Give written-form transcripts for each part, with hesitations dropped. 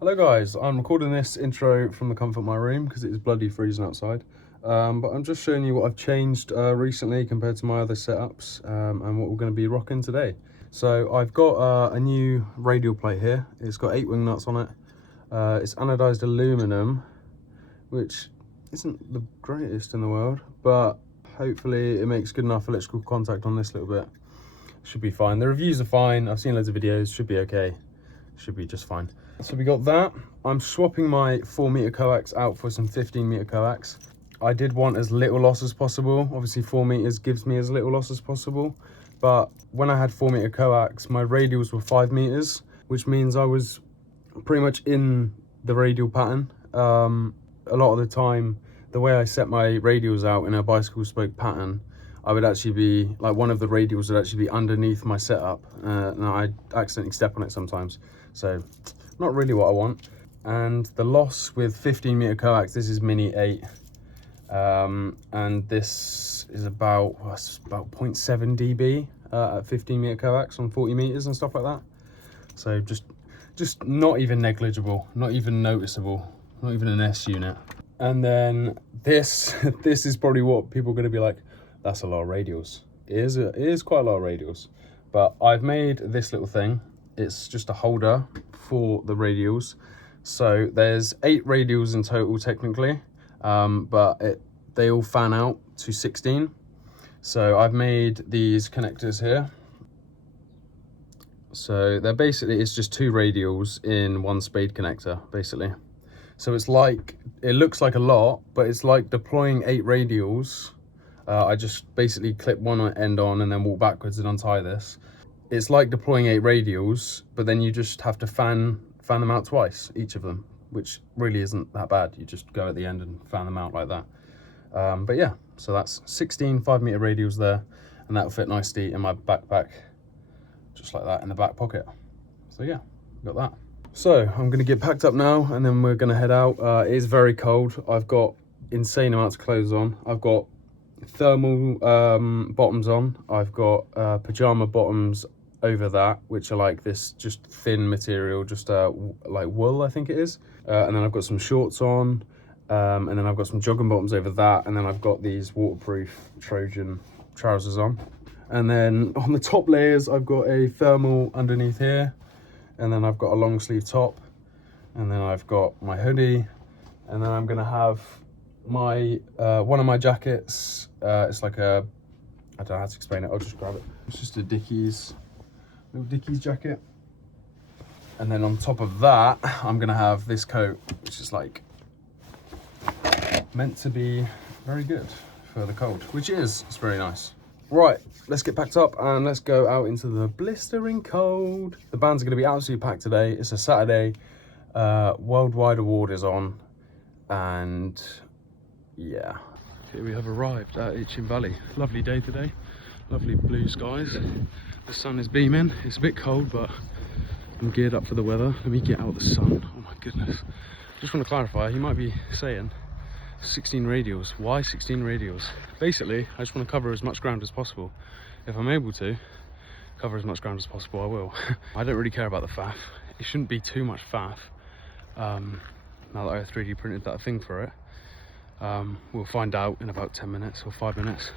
Hello guys, I'm recording this intro from the comfort of my room because it is bloody freezing outside. But I'm just showing you what I've changed recently compared to my other setups and what we're going to be rocking today. So I've got a new radial plate here. It's got 8 wing nuts on it. It's anodized aluminum, which isn't the greatest in the world, but hopefully it makes good enough electrical contact on this little bit. Should be fine. The reviews are fine. I've seen loads of videos. Should be okay. Should be just fine. So we got that. I'm swapping my 4-meter coax out for some 15-meter coax. I did want as little loss as possible. Obviously 4 meters gives me as little loss as possible, but when I had 4-meter coax, my radials were 5 meters, which means I was pretty much in the radial pattern. A lot of the time, the way I set my radials out in a bicycle spoke pattern, I would actually be, like, one of the radials would actually be underneath my setup, and I'd accidentally step on it sometimes. So not really what I want. And the loss with 15-meter coax, this is mini 8, and this is about 0.7 dB at 15-meter coax on 40 meters and stuff like that. So just not even negligible, not even noticeable, not even an S unit. And then this is probably what people are going to be like, that's a lot of radials. It is quite a lot of radials, but I've made this little thing. It's just a holder for the radials. So there's 8 radials in total technically, but they all fan out to 16. So I've made these connectors here. So they're basically, it's just 2 radials in 1 spade connector, basically. So it's like, it looks like a lot, but it's like deploying 8 radials. I just basically clip one end on and then walk backwards and untie this. It's like deploying 8 radials, but then you just have to fan them out twice, each of them, which really isn't that bad. You just go at the end and fan them out like that. But yeah, so that's 16 5-meter radials there, and that'll fit nicely in my backpack, just like that in the back pocket. So yeah, got that. So I'm gonna get packed up now, and then we're gonna head out. It is very cold. I've got insane amounts of clothes on. I've got thermal bottoms on. I've got pajama bottoms over that, which are like this just thin material, just like wool, I think it is. And then I've got some shorts on, and then I've got some jogging bottoms over that, and then I've got these waterproof Trojan trousers on. And then on the top layers, I've got a thermal underneath here, and then I've got a long sleeve top, and then I've got my hoodie, and then I'm gonna have my one of my jackets. It's like a, I don't know how to explain it, I'll just grab it. It's just a little Dickies jacket. And then on top of that, I'm gonna have this coat, which is like meant to be very good for the cold, which is, it's very nice. Right, let's get packed up and let's go out into the blistering cold. The band's gonna be absolutely packed today. It's a Saturday. Worldwide award is on, and yeah. Here we have arrived at Itchen Valley. Lovely day today, lovely blue skies. The sun is beaming. It's a bit cold, but I'm geared up for the weather. Let me get out the sun. Oh my goodness. Just want to clarify, you might be saying 16 radials. Why 16 radials? Basically, I just want to cover as much ground as possible. If I'm able to cover as much ground as possible, I will. I don't really care about the faff. It shouldn't be too much faff. Now that I 3D printed that thing for it. We'll find out in about 10 minutes or 5 minutes.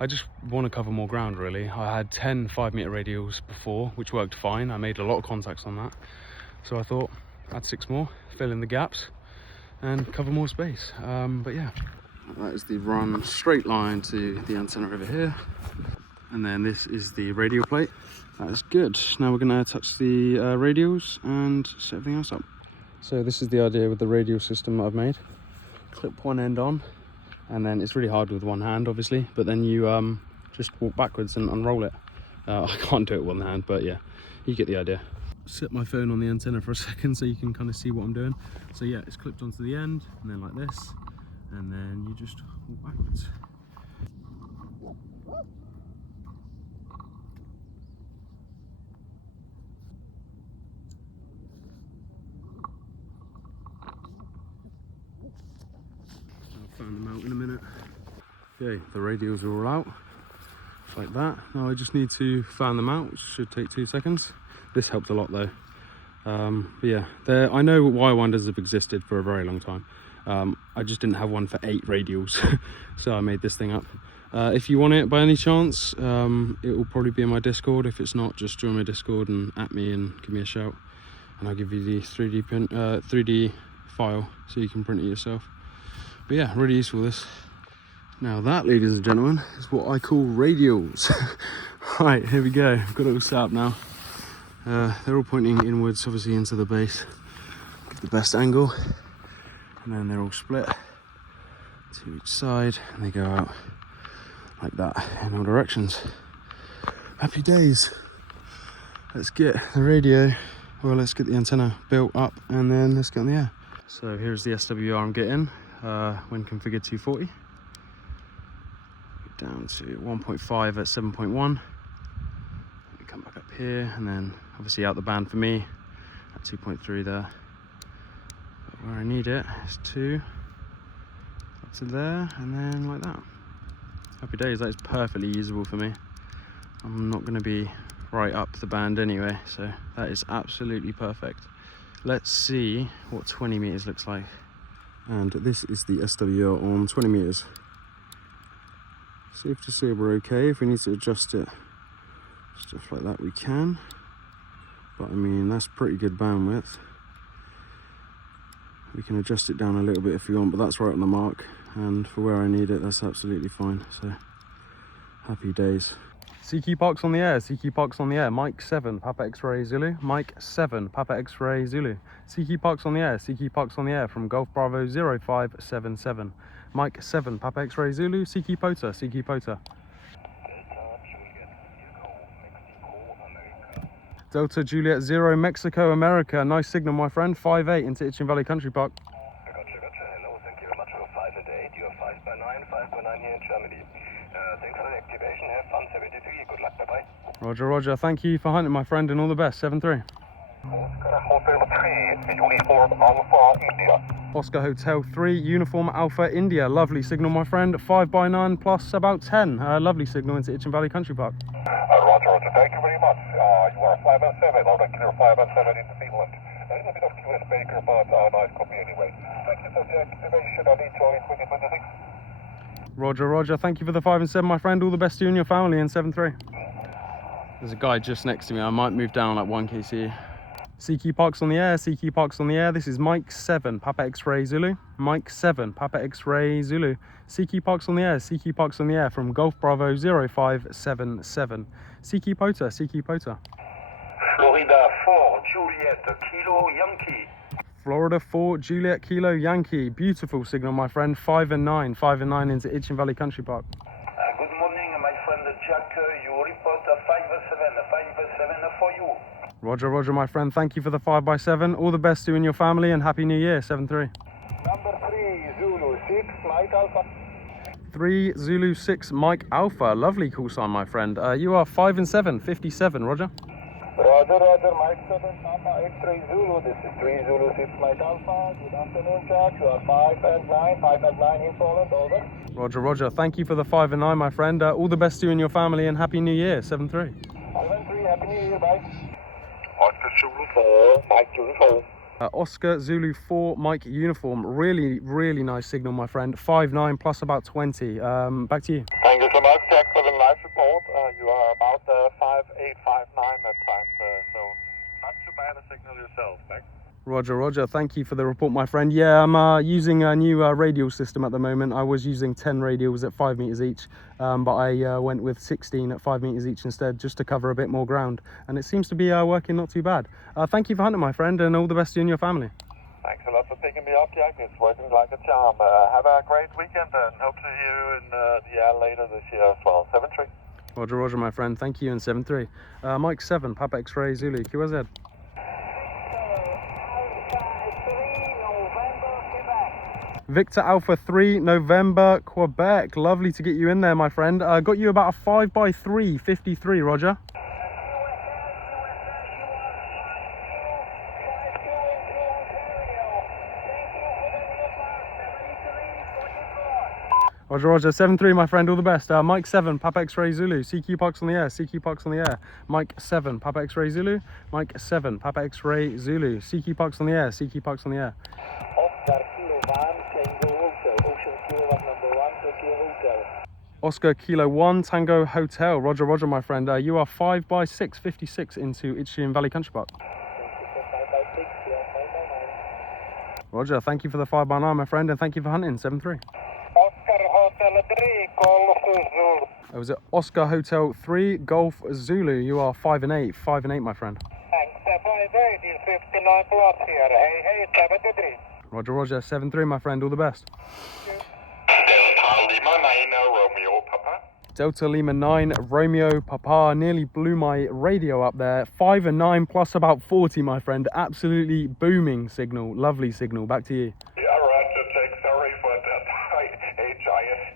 I just want to cover more ground, really. I had 10 5-meter radials before, which worked fine. I made a lot of contacts on that. So I thought, add 6 more, fill in the gaps, and cover more space. But yeah. That is the run straight line to the antenna over here. And then this is the radial plate. That is good. Now we're going to touch the radials and set everything else up. So this is the idea with the radial system that I've made. Clip one end on, and then it's really hard with one hand, obviously, but then you just walk backwards and unroll it. I can't do it with one hand, but yeah, you get the idea. Set my phone on the antenna for a second so you can kind of see what I'm doing. So yeah, it's clipped onto the end, and then like this, and then you just walk backwards. I'll fan them out in a minute. Okay, the radials are all out, like that. Now I just need to fan them out, which should take 2 seconds. This helped a lot though. But yeah, I know wire winders have existed for a very long time. I just didn't have one for 8 radials, so I made this thing up. If you want it by any chance, it will probably be in my Discord. If it's not, just join my Discord and at me and give me a shout, and I'll give you the 3D file so you can print it yourself. But yeah, really useful this. Now that, ladies and gentlemen, is what I call radials. Right, here we go. I've got it all set up now. They're all pointing inwards, obviously into the base. Give the best angle, and then they're all split to each side, and they go out like that in all directions. Happy days. Let's get the radio, well, let's get the antenna built up, and then let's get in the air. So here's the SWR I'm getting when configured 240. Down to 1.5 at 7.1. Come back up here, and then obviously out the band for me at 2.3 there. But where I need it is 2 up to there, and then like that. Happy days. That is perfectly usable for me. I'm not going to be right up the band anyway, so that is absolutely perfect. Let's see what 20 meters looks like. And this is the SWR on 20 meters. Safe to say we're okay. If we need to adjust it, stuff like that, we can. But I mean, that's pretty good bandwidth. We can adjust it down a little bit if we want, but that's right on the mark. And for where I need it, that's absolutely fine. So, happy days. CQ Parks on the air, CQ Parks on the air. Mike 7, Papa X-Ray Zulu. Mike 7, Papa X-Ray Zulu. CQ Parks on the air, CQ Parks on the air from Golf Bravo 0577. Mike 7, Papa X-Ray Zulu, CQ POTA, CQ POTA. Delta Juliet 0, Mexico, America. Nice signal, my friend. 5-8 into Itchen Valley Country Park. Gotcha. Hello, thank you very much for 5 at 8. You're 5x9 here in Germany. Thanks for the activation. Have fun, 73. Good luck, bye-bye. Roger. Thank you for hunting, my friend, and all the best. 7-3. Hotel 3, Uniform Alpha India. Oscar Hotel 3, Uniform Alpha India. Lovely signal, my friend. 5x9 plus about 10. Lovely signal into Itchen Valley Country Park. Roger. Thank you very much. You are 5 and 7. I'll clear 5 and 7 into Finland. A little bit of QS Baker, but nice copy anyway. Thank you for the activation. I need to in 2026. Roger. Thank you for the 5 and 7, my friend. All the best to you and your family in 7-3. There's a guy just next to me. I might move down like 1 kc. CQ Parks on the air, CQ Parks on the air. This is Mike 7, Papa X-Ray Zulu. Mike 7, Papa X-Ray Zulu. CQ Parks on the air, CQ Parks on the air from Golf Bravo 0577. CQ POTA, CQ POTA. Florida 4, Juliet, Kilo Yankee. Florida 4, Juliet, Kilo Yankee. Beautiful signal, my friend. 5 and 9 into Itchen Valley Country Park. Good morning, my friend Jack. You report 5-7 for you. Roger, my friend. Thank you for the 5x7. All the best to you and your family, and Happy New Year, 7-3. Number 3, Zulu 6, Mike Alpha. 3, Zulu 6, Mike Alpha. Lovely call sign, my friend. You are 5 and 7, 57, Roger. Roger, Mike 7, Papa X-Ray Zulu. This is 3, Zulu 6, Mike Alpha. Good afternoon, Jack. You are 5 and 9 in Poland, over. Roger. Thank you for the 5 and 9, my friend. All the best to you and your family, and Happy New Year, 7-3. 7-3, Happy New Year, bye. Oscar Zulu 4, Mike Uniform. Oscar Zulu 4, Mike Uniform. Really nice signal, my friend. 5-9 plus about 20. Back to you. Thank you so much, Jack, for the live report. You are about 5-8, 5-9 at times, so not too bad a signal yourself, Mac. Roger. Thank you for the report, my friend. Yeah, I'm using a new radial system at the moment. I was using 10 radials at 5 meters each, but I went with 16 at 5 meters each instead, just to cover a bit more ground. And it seems to be working not too bad. Thank you for hunting, my friend, and all the best to you and your family. Thanks a lot for picking me up, Jack. It's working like a charm. Have a great weekend, and hope to hear you in the air later this year as well. 7-3. Roger, my friend. Thank you, and 7-3. Mike 7, Papa X-Ray Zulu, QZ. Victor Alpha 3, November, Quebec. Lovely to get you in there, my friend. Got you about a 5x3, 53, Roger. Roger, Roger, 7-3, my friend, all the best. Mike 7, Papa X-Ray Zulu, CQ Parks on the air, CQ Parks on the air. Mike 7, Papa X-Ray Zulu, Mike 7, Papa X-Ray Zulu, CQ Parks on the air, CQ Parks on the air. Oscar Kilo 1, Tango Hotel, Roger, Roger, my friend. You are 5 by 6, 56 into Itchen Valley Country Park. Roger, thank you for the 5x9, my friend, and thank you for hunting, 7-3. Was it Oscar Hotel 3 Golf Zulu? You are 5 and 8, 5 and 8, my friend. Thanks, 5-8 is 59 plus here. Hey, 73. Roger, Roger, 7-3, my friend, all the best. Delta Lima 9 Romeo Papa. Delta Lima 9 Romeo Papa, nearly blew my radio up there. 5 and 9 plus about 40, my friend. Absolutely booming signal, lovely signal. Back to you. Yeah, Roger, Jack, sorry for that.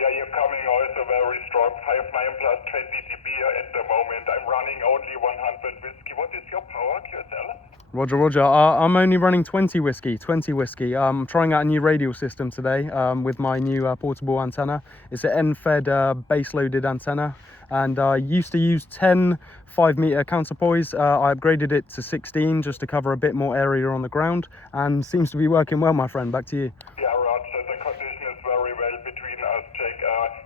Yeah, you're coming also very strong. 5-9 plus 20 dB at the moment. I'm running only 100 whiskey. What is your power, QSL? Roger, Roger. I'm only running 20 whiskey. I'm trying out a new radial system today with my new portable antenna. It's an end-fed base-loaded antenna, and I used to use 10 5-meter counterpoise. I upgraded it to 16 just to cover a bit more area on the ground, and seems to be working well, my friend. Back to you. Yeah, Roger. The condition is very well between us, Jack.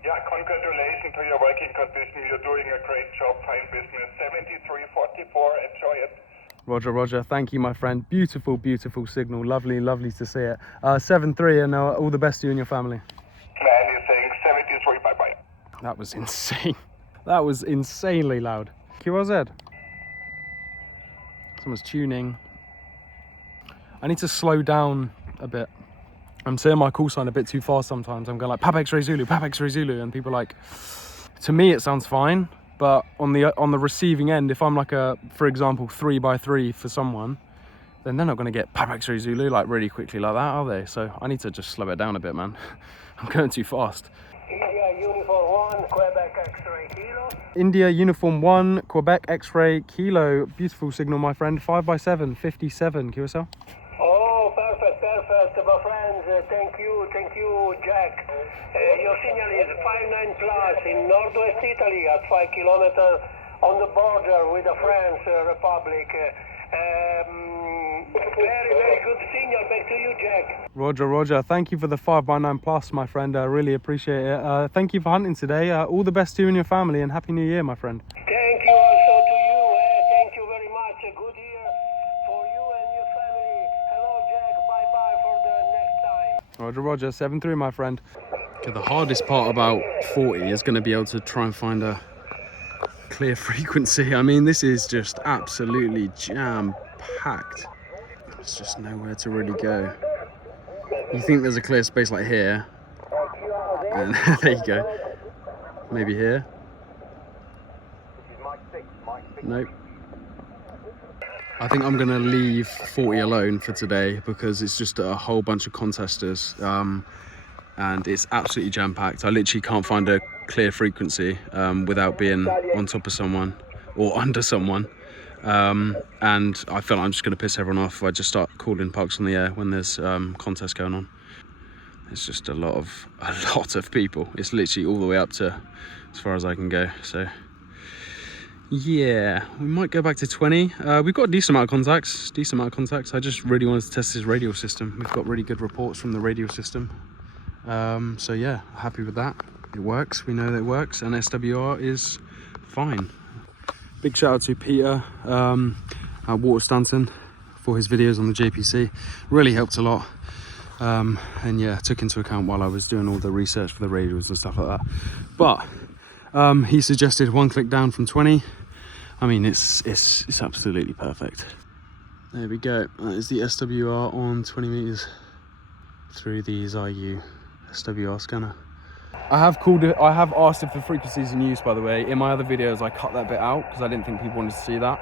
Yeah, congratulations to your working condition. You're doing a great job. Fine business. 7344. Enjoy it. Roger, Roger. Thank you, my friend. Beautiful, beautiful signal. Lovely, lovely to see it. 7-3, and all the best to you and your family. Many thanks. 73. Bye-bye. That was insane. That was insanely loud. QRZ. Someone's tuning. I need to slow down a bit. I'm saying my call sign a bit too fast sometimes. I'm going like, Papa X-Ray Zulu, Papa X-Ray Zulu. And people are like, to me it sounds fine. But on the receiving end, if I'm like for example, 3x3 for someone, then they're not going to get Papa X-Ray Zulu like really quickly like that, are they? So I need to just slow it down a bit, man. I'm going too fast. India Uniform 1, Quebec X-Ray Kilo. India Uniform 1, Quebec X-Ray Kilo. Beautiful signal, my friend. 5x7, 57, QSL. Oh, perfect, my friends. Thank you, Jack. Your signal is 5-9 plus in northwest Italy at 5 kilometers on the border with the French Republic. Very good signal. Back to you, Jack. Roger, Roger. Thank you for the 5x9 plus, my friend. I really appreciate it. Thank you for hunting today. All the best to you and your family, and Happy New Year, my friend. Thank you also to you. Thank you very much. A good year for you and your family. Hello, Jack. Bye-bye for the next time. Roger, Roger. 7-3, my friend. Okay, the hardest part about 40 is going to be able to try and find a clear frequency. I mean, this is just absolutely jam-packed. There's just nowhere to really go. You think there's a clear space like here, and there you go. Maybe here. Nope. I think I'm gonna leave 40 alone for today because it's just a whole bunch of contesters, and it's absolutely jam-packed. I literally can't find a clear frequency without being on top of someone or under someone. And I feel like I'm just going to piss everyone off if I just start calling parks on the air when there's contests going on. It's just a lot of people. It's literally all the way up to as far as I can go. So yeah, we might go back to 20. We've got a decent amount of contacts. I just really wanted to test this radial system. We've got really good reports from the radial system. So yeah, happy with that. It works. We know that it works, and SWR is fine. Big shout out to Peter at Southampton for his videos on the JPC. Really helped a lot. And yeah, took into account while I was doing all the research for the radials and stuff like that. But he suggested 1 click down from 20. I mean, it's absolutely perfect. There we go. That is the SWR on 20 meters through the xiegu SWR scanner. I have asked if the frequency is in use, by the way. In my other videos, I cut that bit out because I didn't think people wanted to see that.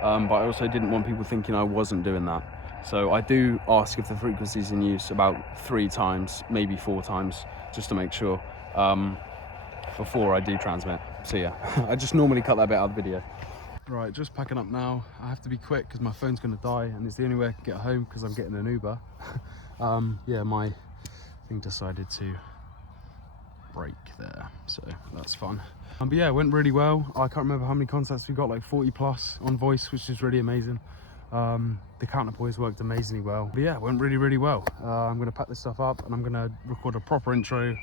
But I also didn't want people thinking I wasn't doing that. So I do ask if the frequency is in use about 3 times, maybe 4 times, just to make sure before I do transmit. So yeah, I just normally cut that bit out of the video. Right, just packing up now. I have to be quick because my phone's going to die, and it's the only way I can get home because I'm getting an Uber. Yeah, my thing decided to break there, so that's fun. But yeah, it went really well. I can't remember how many contacts we got, like 40 plus on voice, which is really amazing. The counterpoise worked amazingly well. But yeah, it went really, really well. I'm going to pack this stuff up and I'm going to record a proper intro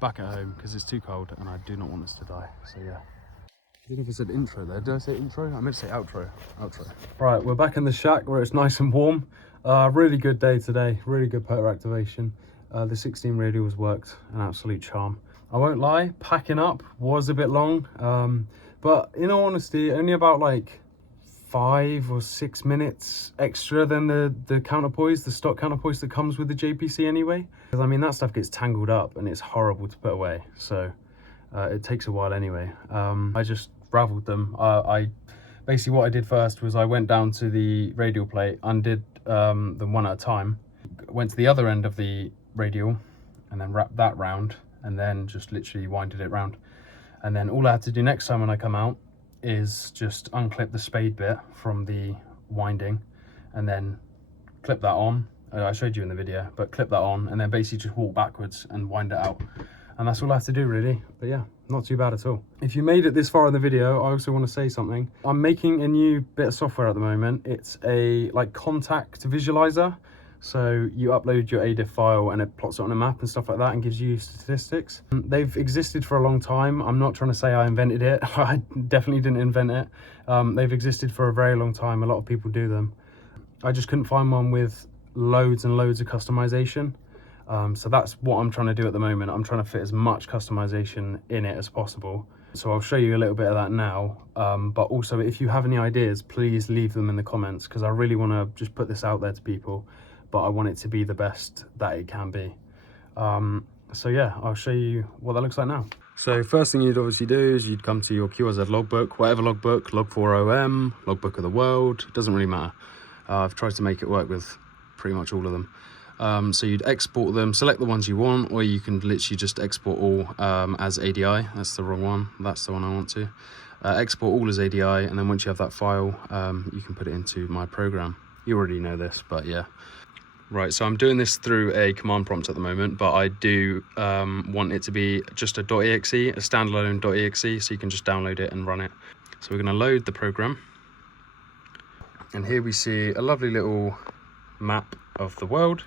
back at home because it's too cold and I do not want this to die. So yeah. I don't know if I said intro there. Did I say intro? I meant to say outro. Outro. Right, we're back in the shack where it's nice and warm. Really good day today. Really good POTA activation. The 16 radials worked an absolute charm. I won't lie, packing up was a bit long. But in all honesty, only about like 5 or 6 minutes extra than the counterpoise, the stock counterpoise that comes with the JPC anyway. Because I mean, that stuff gets tangled up and it's horrible to put away. So it takes a while anyway. I just raveled them. I basically, what I did first was I went down to the radial plate, undid them one at a time, went to the other end of the radial and then wrapped that round and then just literally winded it round. And then all I had to do next time when I come out is just unclip the spade bit from the winding and then clip that on. I showed you in the video, but clip that on and then basically just walk backwards and wind it out. And that's all I have to do really. But yeah, not too bad at all. If you made it this far in the video, I also want to say something. I'm making a new bit of software at the moment. It's a like contact visualizer. So you upload your ADIF file and it plots it on a map and stuff like that and gives you statistics. They've existed for a long time. I'm not trying to say I invented it. I definitely didn't invent it. They've existed for a very long time. A lot of people do them. I just couldn't find one with loads and loads of customization. So that's what I'm trying to do at the moment. I'm trying to fit as much customization in it as possible. So I'll show you a little bit of that now. But also if you have any ideas, please leave them in the comments because I really want to just put this out there to people. But I want it to be the best that it can be. So yeah, I'll show you what that looks like now. So first thing you'd obviously do is you'd come to your QRZ logbook, whatever logbook, log4om, logbook of the world, it doesn't really matter. I've tried to make it work with pretty much all of them. So you'd export them, select the ones you want, or you can literally just export all as ADI. That's the wrong one, that's the one I want to. Export all as ADI, and then once you have that file, you can put it into my program. You already know this, but yeah. Right, so I'm doing this through a command prompt at the moment, but I do want it to be just a .exe, a standalone .exe, so you can just download it and run it. So we're going to load the program. And here we see a lovely little map of the world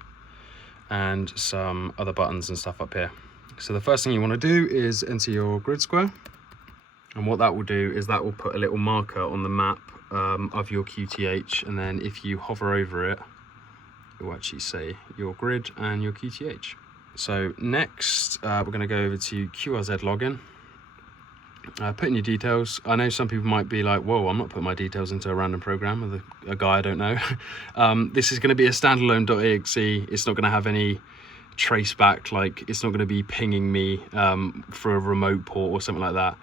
and some other buttons and stuff up here. So the first thing you want to do is enter your grid square. And what that will do is that will put a little marker on the map of your QTH. And then if you hover over it, it will actually say your grid and your QTH. So next, we're going to go over to QRZ login. Put in your details. I know some people might be like, whoa, I'm not putting my details into a random program with a guy I don't know. This is going to be a standalone .exe. It's not going to have any trace back, like it's not going to be pinging me for a remote port or something like that.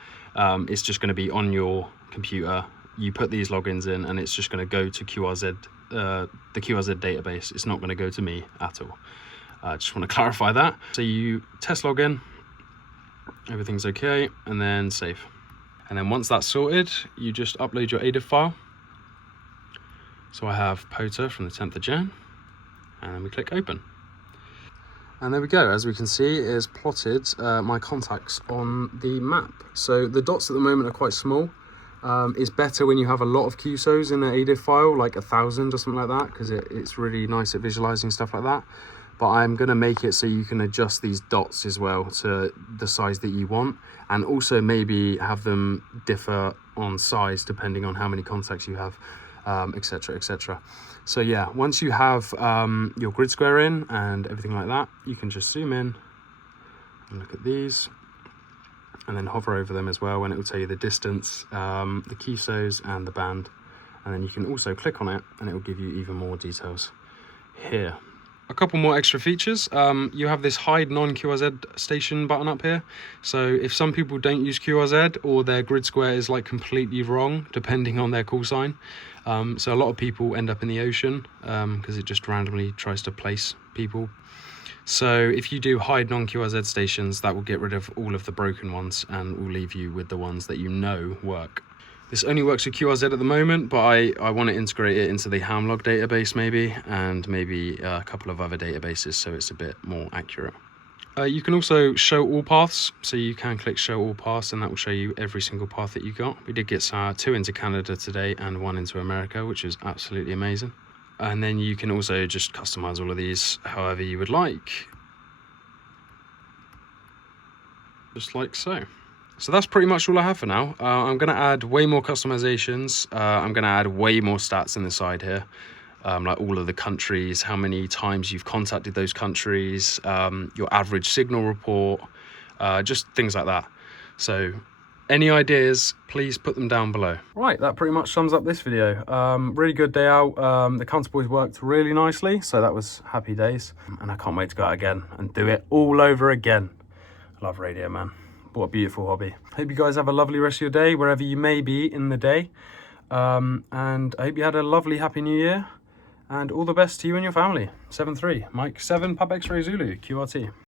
It's just going to be on your computer. You put these logins in and it's just going to go to QRZ, the QRZ database. It's not going to go to me at all. I just want to clarify that. So you test login, everything's okay, and then save. And then once that's sorted, you just upload your ADIF file. So I have POTA from the 10th of Jan, and then we click open. And there we go. As we can see, it has plotted my contacts on the map. So the dots at the moment are quite small. It's better when you have a lot of QSOs in an ADIF file, like 1,000 or something like that, because it's really nice at visualizing stuff like that. But I'm going to make it so you can adjust these dots as well to the size that you want, and also maybe have them differ on size depending on how many contacts you have, etc, etc. So yeah, once you have your grid square in and everything like that, you can just zoom in and look at these, and then hover over them as well, and it will tell you the distance, the QSOs and the band. And then you can also click on it and it will give you even more details here. A couple more extra features. You have this hide non-QRZ station button up here. So if some people don't use QRZ, or their grid square is like completely wrong, depending on their call sign. So a lot of people end up in the ocean because it just randomly tries to place people. So if you do hide non-QRZ stations, that will get rid of all of the broken ones and will leave you with the ones that you know work. This only works with QRZ at the moment, but I want to integrate it into the Hamlog database maybe, and maybe a couple of other databases so it's a bit more accurate. You can also show all paths, so you can click show all paths and that will show you every single path that you got. We did get 2 into Canada today and 1 into America, which is absolutely amazing. And then you can also just customize all of these however you would like. Just like so. So that's pretty much all I have for now. I'm going to add way more customizations. I'm going to add way more stats in the side here. Like all of the countries, how many times you've contacted those countries, your average signal report, just things like that. So any ideas, please put them down below. Right, that pretty much sums up this video. Really good day out. The counterpoise worked really nicely, so that was happy days. And I can't wait to go out again and do it all over again. I love radio, man. What a beautiful hobby. Hope you guys have a lovely rest of your day, wherever you may be in the day. And I hope you had a lovely, happy new year. And all the best to you and your family. 7-3, Mike 7, Pub X-Ray Zulu, QRT.